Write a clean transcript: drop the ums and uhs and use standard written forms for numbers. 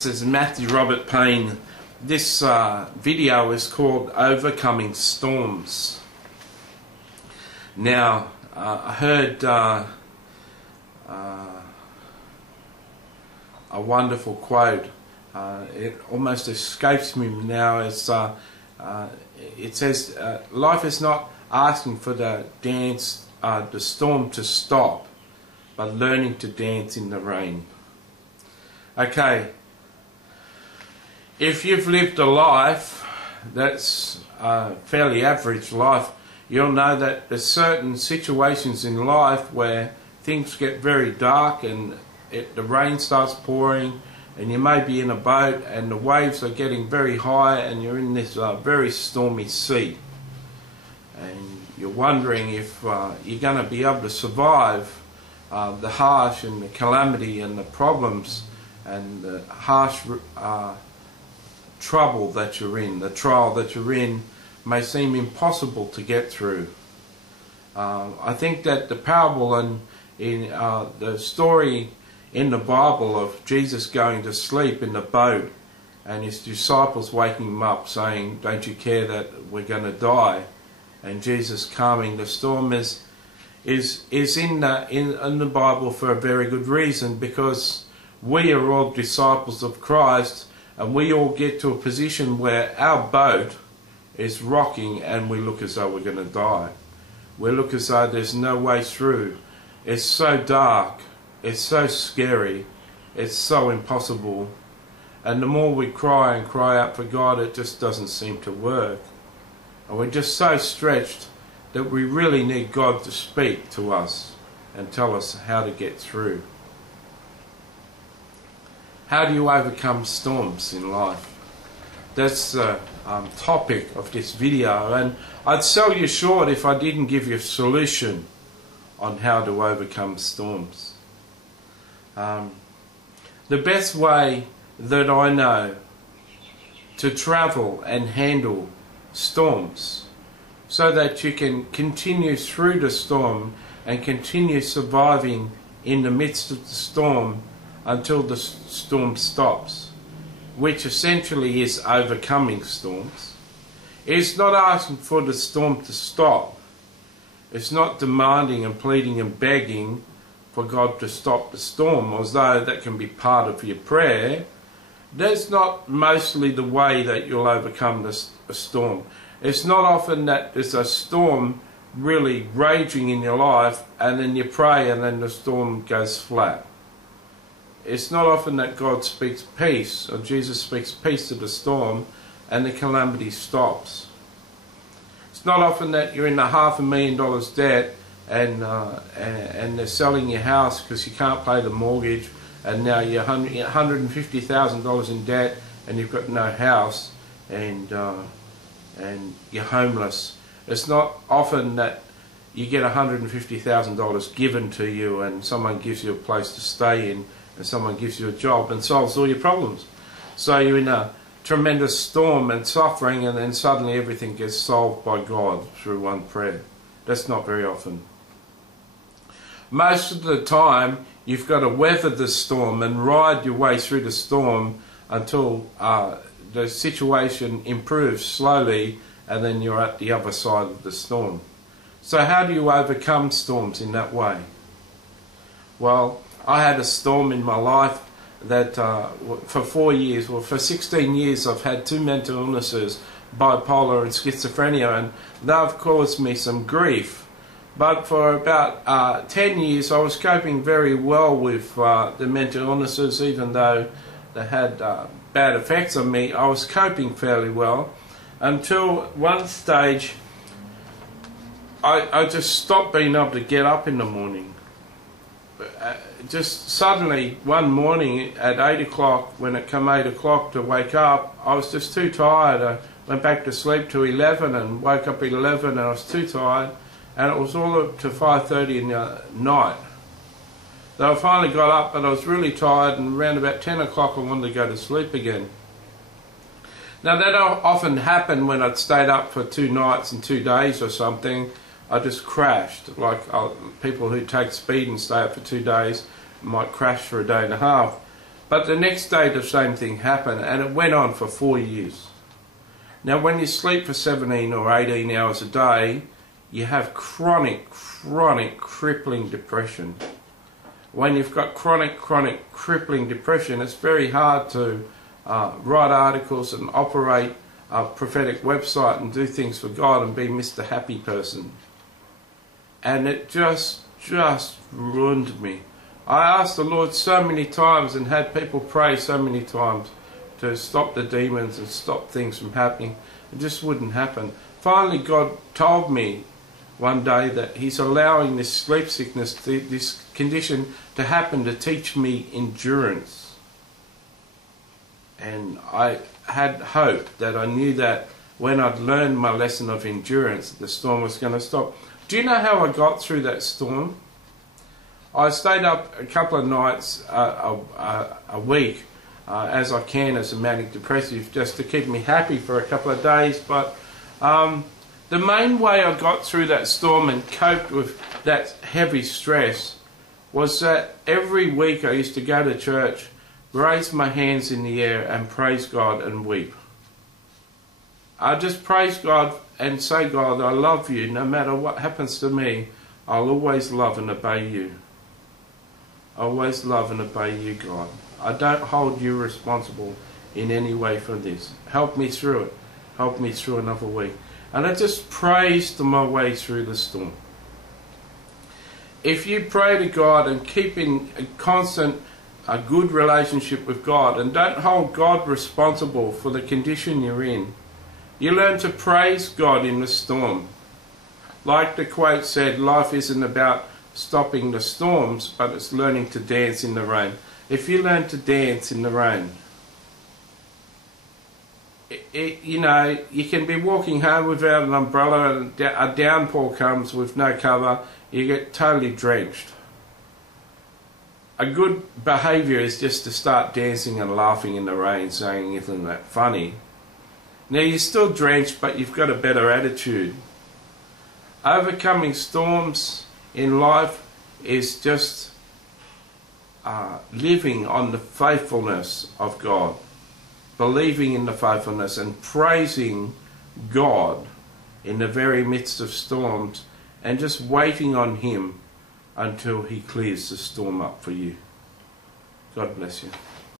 This is Matthew Robert Payne. This video is called Overcoming Storms. Now, I heard a wonderful quote. It almost escapes me now. It says, life is not asking for the storm to stop, but learning to dance in the rain. Okay. If you've lived a life that's a fairly average life, you'll know that there's certain situations in life where things get very dark and the rain starts pouring, and you may be in a boat and the waves are getting very high and you're in this very stormy sea. And you're wondering if you're going to be able to survive the harsh and the calamity and the problems and the harsh trouble that you're in. The trial that you're in may seem impossible to get through. I think that the parable in the story in the Bible of Jesus going to sleep in the boat and his disciples waking him up saying, "Don't you care that we're going to die?" and Jesus calming the storm is in the Bible for a very good reason, because we are all disciples of Christ. And we all get to a position where our boat is rocking and we look as though we're going to die. We look as though there's no way through. It's so dark, it's so scary, it's so impossible. And the more we cry and cry out for God, it just doesn't seem to work. And we're just so stretched that we really need God to speak to us and tell us how to get through. How do you overcome storms in life? That's the topic of this video, and I'd sell you short if I didn't give you a solution on how to overcome storms. The best way that I know to travel and handle storms so that you can continue through the storm and continue surviving in the midst of the storm until the storm stops, which essentially is overcoming storms. It's not asking for the storm to stop. It's not demanding and pleading and begging for God to stop the storm, although that can be part of your prayer. That's not mostly the way that you'll overcome a storm. It's not often that there's a storm really raging in your life and then you pray and then the storm goes flat. It's not often that God speaks peace, or Jesus speaks peace to the storm, and the calamity stops. It's not often that you're in $500,000 debt, and they're selling your house because you can't pay the mortgage, and now you're $150,000 in debt, and you've got no house, and you're homeless. It's not often that you get $150,000 given to you, and someone gives you a place to stay in, and someone gives you a job and solves all your problems. So you're in a tremendous storm and suffering, and then suddenly everything gets solved by God through one prayer. That's not very often. Most of the time you've got to weather the storm and ride your way through the storm until the situation improves slowly, and then you're at the other side of the storm. So how do you overcome storms in that way? Well, I had a storm in my life that for 4 years, well, for 16 years I've had 2 mental illnesses, bipolar and schizophrenia, and they've caused me some grief. But for about 10 years I was coping very well with the mental illnesses. Even though they had bad effects on me, I was coping fairly well, until one stage I just stopped being able to get up in the morning. Just suddenly one morning at 8 o'clock, when it came 8 o'clock to wake up, I was just too tired. I went back to sleep to 11 and woke up at 11 and I was too tired, and it was all up to 5:30 in the night. So I finally got up, but I was really tired, and around about 10 o'clock I wanted to go to sleep again. Now that often happened when I'd stayed up for 2 nights and 2 days or something. I just crashed, like people who take speed and stay up for 2 days might crash for a day and a half. But the next day the same thing happened, and it went on for 4 years. Now when you sleep for 17 or 18 hours a day, you have chronic, crippling depression. When you've got chronic, crippling depression, it's very hard to write articles and operate a prophetic website and do things for God and be Mr. Happy Person. And it just ruined me. I asked the Lord so many times and had people pray so many times to stop the demons and stop things from happening. It just wouldn't happen. Finally God told me one day that He's allowing this sleep sickness, this condition to happen to teach me endurance. And I had hope that I knew that when I'd learned my lesson of endurance, the storm was going to stop. Do you know how I got through that storm? I stayed up a couple of nights a week as I can as a manic depressive, just to keep me happy for a couple of days. But the main way I got through that storm and coped with that heavy stress was that every week I used to go to church, raise my hands in the air and praise God and weep. I just praise God and say, God, I love you. No matter what happens to me, I'll always love and obey you. I always love and obey you, God. I don't hold you responsible in any way for this. Help me through it. Help me through another week. And I just praised my way through the storm. If you pray to God and keep in a constant, a good relationship with God and don't hold God responsible for the condition you're in, you learn to praise God in the storm. Like the quote said, life isn't about stopping the storms, but it's learning to dance in the rain. If you learn to dance in the rain, you know, you can be walking home without an umbrella and a downpour comes with no cover, you get totally drenched. A good behaviour is just to start dancing and laughing in the rain, saying anything that funny. Now you're still drenched, but you've got a better attitude. Overcoming storms in life is just living on the faithfulness of God, believing in the faithfulness and praising God in the very midst of storms and just waiting on Him until He clears the storm up for you. God bless you.